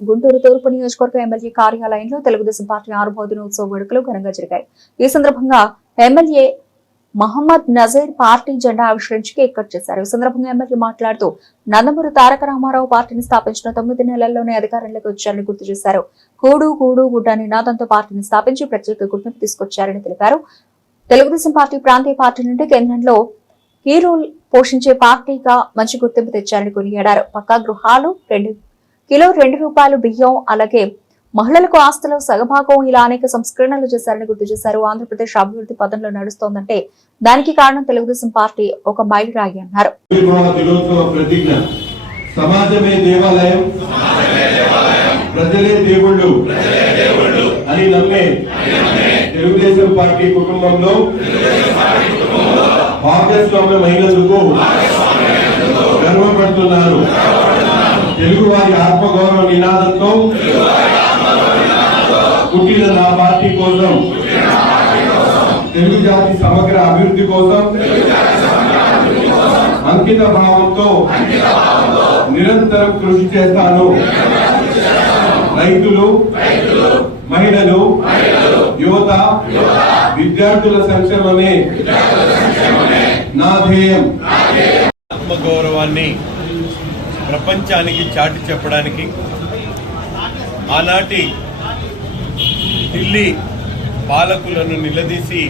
గుంటూరు తూర్పు నియోజకవర్గ ఎమ్మెల్యే కార్యాలయంలో తెలుగుదేశం పార్టీ ఆరుభావ దినోత్సవ వేడుకలు ఘనంగా జరిగాయి. ఈ సందర్భంగా ఎమ్మెల్యే మహమ్మద్ నజీర్ పార్టీ జెండా ఆవిష్కరించి కేక్ కట్ చేశారు. ఈ సందర్భంగా ఎమ్మెల్యే మాట్లాడుతూ నందమూరి తారక రామారావు పార్టీని స్థాపించిన 9 నెలల్లోనే అధికారంలోకి వచ్చారని గుర్తు చేశారు. కూడు కూడు గుడ్డ నినాదంతో పార్టీని స్థాపించి ప్రత్యేక గుర్తింపు తీసుకొచ్చారని తెలిపారు. తెలుగుదేశం పార్టీ ప్రాంతీయ పార్టీ నుండి కేంద్రంలో కీ రోల్ పోషించే పార్టీగా మంచి గుర్తింపు తెచ్చారని కొనియాడారు. పక్కా గృహాలు, కిలో ₹2 బియ్యం, అలాగే మహిళలకు ఆస్తులు సగభాగం, ఇలా అనేక సంస్కరణలు చేశారని గుర్తు చేశారు. ఆంధ్రప్రదేశ్ అభివృద్ధి పదంలో నడుస్తోందంటే దానికి కారణం తెలుగుదేశం పార్టీ ఒక మైలురాయి అన్నారు. సమాజమే దేవాలయం, ప్రజలే దేవుళ్ళు అని నమ్మే తెలుగుదేశం పార్టీ కుటుంబంలో భాగస్వామ్యమైనందుకు గర్వపడుతున్నారు. తెలుగువారి ఆత్మగౌరవ నినాదంతో పుట్టిన నా పార్టీ కోసం, తెలుగు జాతి సమగ్ర అభివృద్ధి కోసం అంకిత భావంతో నిరంతరం కృషి చేస్తాను. రైతులు, మహిళలు, యువత, విద్యార్థుల సంక్షేమమే నా ధ్యేయం. ఆత్మగౌరవాన్ని ప్రపంచానికి చాటి చెప్పడానికి ఆనాటి ఢిల్లీ పాలకులను నిలదీసి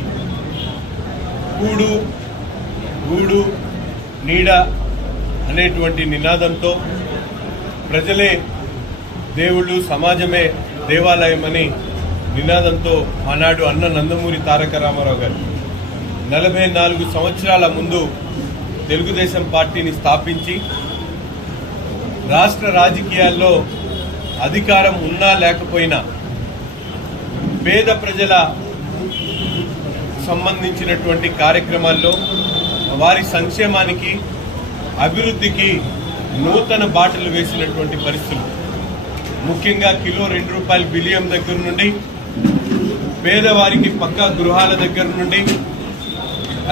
కూడు గూడు నీడ అనేటువంటి నినాదంతో ప్రజలే దేవుళ్ళు, సమాజమే దేవాలయం అని నినాదంతో ఆనాడు అన్న నందమూరి తారక రామారావు గారు 44 సంవత్సరాల ముందు తెలుగుదేశం పార్టీని స్థాపించి రాష్ట్ర రాజకీయాల్లో అధికారం ఉన్నా లేకపోయినా పేద ప్రజల సంబంధించినటువంటి కార్యక్రమాల్లో వారి సంక్షేమానికి, అభివృద్ధికి నూతన బాటలు వేసినటువంటి పరిస్థితులు. ముఖ్యంగా కిలో ₹2 బియ్యం దగ్గర నుండి, పేదవారికి పక్కా గృహాల దగ్గర నుండి,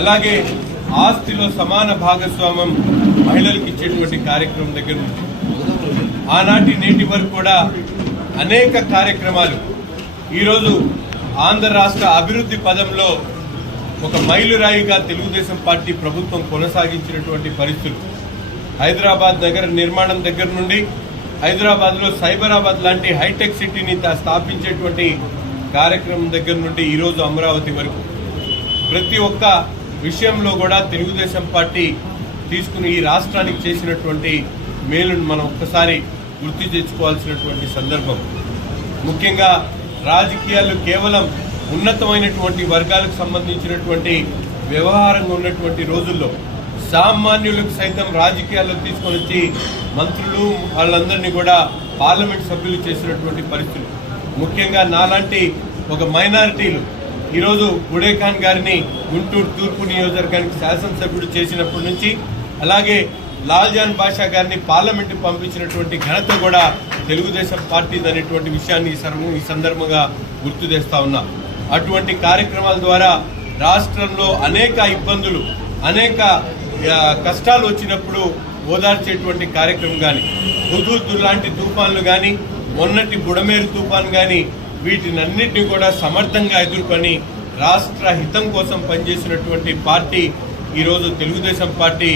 అలాగే ఆస్తిలో సమాన భాగస్వామ్యం మహిళలకు ఇచ్చేటువంటి కార్యక్రమం దగ్గర నుండి ఆనాటి నేటి వరకు కూడా అనేక కార్యక్రమాలు ఈరోజు ఆంధ్ర రాష్ట్ర అభివృద్ధి పదంలో ఒక మైలురాయిగా తెలుగుదేశం పార్టీ ప్రభుత్వం కొనసాగించినటువంటి పరిస్థితులు. హైదరాబాద్ నగర నిర్మాణం దగ్గర నుండి, హైదరాబాద్ లో సైబరాబాద్ లాంటి హైటెక్ సిటీని స్థాపించేటువంటి కార్యక్రమం దగ్గర నుండి ఈరోజు అమరావతి వరకు ప్రతి ఒక్క విషయంలో కూడా తెలుగుదేశం పార్టీ తీసుకుని ఈ రాష్ట్రానికి చేసినటువంటి మేలును మనం ఒక్కసారి గుర్తు తెచ్చుకోవాల్సినటువంటి సందర్భం. ముఖ్యంగా రాజకీయాలు కేవలం ఉన్నతమైనటువంటి వర్గాలకు సంబంధించినటువంటి వ్యవహారంగా ఉన్నటువంటి రోజుల్లో సామాన్యులకు సైతం రాజకీయాల్లో తీసుకొని వచ్చి మంత్రులు వాళ్ళందరినీ కూడా పార్లమెంట్ సభ్యులు చేసినటువంటి పరిస్థితులు. ముఖ్యంగా నాలాంటి ఒక మైనారిటీలు ఈరోజు గుడే ఖాన్ గారిని గుంటూరు తూర్పు నియోజకవర్గానికి శాసనసభ్యుడు చేసినప్పటి నుంచి, అలాగే లాల్జాన్ బాషా గారిని పార్లమెంట్ పంపించినటువంటి ఘనత కూడా తెలుగుదేశం పార్టీ అనేటువంటి విషయాన్ని ఈ సందర్భంగా గుర్తు చేస్తా ఉన్నా. అటువంటి కార్యక్రమాల ద్వారా రాష్ట్రంలో అనేక ఇబ్బందులు, అనేక కష్టాలు వచ్చినప్పుడు ఓదార్చేటువంటి కార్యక్రమం కానీ, హుదూద్ లాంటి తుఫాన్లు కానీ, మొన్నటి బుడమేరు తుఫాన్ కానీ, వీటినన్నింటినీ కూడా సమర్థంగా ఎదుర్కొని రాష్ట్ర హితం కోసం పనిచేసినటువంటి పార్టీ ఈరోజు తెలుగుదేశం పార్టీ.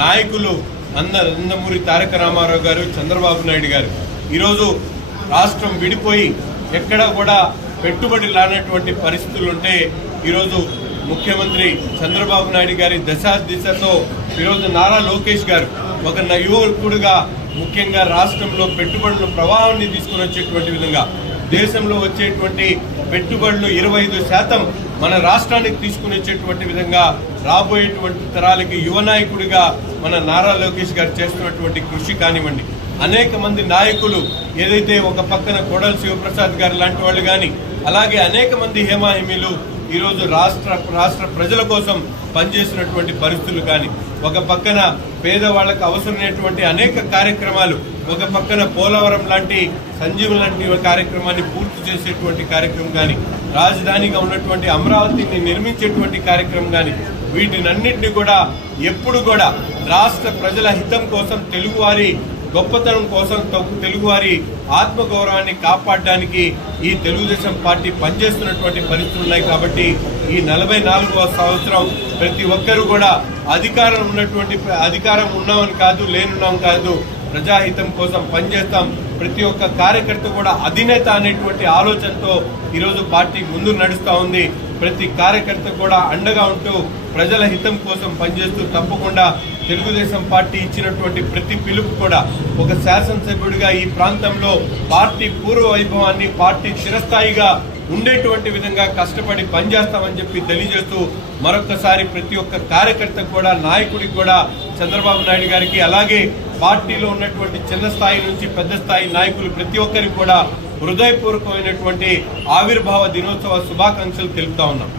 నాయకులు నందమూరి తారక రామారావు గారు, చంద్రబాబు నాయుడు గారు ఈరోజు రాష్ట్రం విడిపోయి ఎక్కడ కూడా పెట్టుబడి లానటువంటి పరిస్థితులుంటే ఈరోజు ముఖ్యమంత్రి చంద్రబాబు నాయుడు గారి దిశతో ఈరోజు నారా లోకేష్ గారు ఒక యువకుడుగా ముఖ్యంగా రాష్ట్రంలో పెట్టుబడుల ప్రవాహాన్ని తీసుకుని వచ్చేటువంటి విధంగా దేశంలో వచ్చేటువంటి పెట్టుబడులు 25% మన రాష్ట్రానికి తీసుకుని వచ్చేటువంటి విధంగా రాబోయేటువంటి తరాలకి యువ నాయకుడిగా మన నారా లోకేష్ గారు చేస్తున్నటువంటి కృషి కానివ్వండి, అనేక మంది నాయకులు ఏదైతే ఒక పక్కన కోడల శివప్రసాద్ గారు లాంటి వాళ్ళు కానీ, అలాగే అనేక మంది హేమాహిమీలు ఈరోజు రాష్ట్ర ప్రజల కోసం పనిచేసినటువంటి పరిస్థితులు కానీ, ఒక పక్కన పేదవాళ్లకు అవసరమైనటువంటి అనేక కార్యక్రమాలు, ఒక పక్కన పోలవరం లాంటి సంజీవన్ లాంటి కార్యక్రమాన్ని పూర్తి చేసేటువంటి కార్యక్రమం కానీ, రాజధానిగా ఉన్నటువంటి అమరావతిని నిర్మించేటువంటి కార్యక్రమం కానీ, వీటినన్నింటినీ కూడా ఎప్పుడు కూడా రాష్ట్ర ప్రజల హితం కోసం, తెలుగువారి గొప్పతనం కోసం తెలుగువారి ఆత్మగౌరవాన్ని కాపాడడానికి ఈ తెలుగుదేశం పార్టీ పనిచేస్తున్నటువంటి పరిస్థితులు ఉన్నాయి. కాబట్టి ఈ 44వ సంవత్సరం ప్రతి ఒక్కరూ కూడా అధికారం ఉన్నామని కాదు, లేనున్నాం కాదు, ప్రజాహితం కోసం పనిచేస్తాం. ప్రతి ఒక్క కార్యకర్త కూడా అధినేత అనేటువంటి ఆలోచనతో ఈరోజు పార్టీ ముందు నడుస్తా ఉంది. ప్రతి కార్యకర్త కూడా అండగా ఉంటూ ప్రజల హితం కోసం పనిచేస్తూ తప్పకుండా తెలుగుదేశం పార్టీ ఇచ్చినటువంటి ప్రతి పిలుపు కూడా ఒక శాసనసభ్యుడిగా ఈ ప్రాంతంలో పార్టీ పూర్వ వైభవాన్ని, పార్టీ చిరస్థాయిగా ఉండేటువంటి విధంగా కష్టపడి పనిచేస్తామని చెప్పి తెలియజేస్తూ మరొకసారి ప్రతి ఒక్క కార్యకర్తకు కూడా, నాయకుడికి కూడా, చంద్రబాబు నాయుడు గారికి, అలాగే పార్టీలో ఉన్నటువంటి చిన్న స్థాయి నుంచి పెద్ద స్థాయి నాయకులు ప్రతి ఒక్కరికి కూడా హృదయపూర్వకమైనటువంటి ఆవిర్భావ దినోత్సవ శుభాకాంక్షలు తెలుపుతా ఉన్నాం.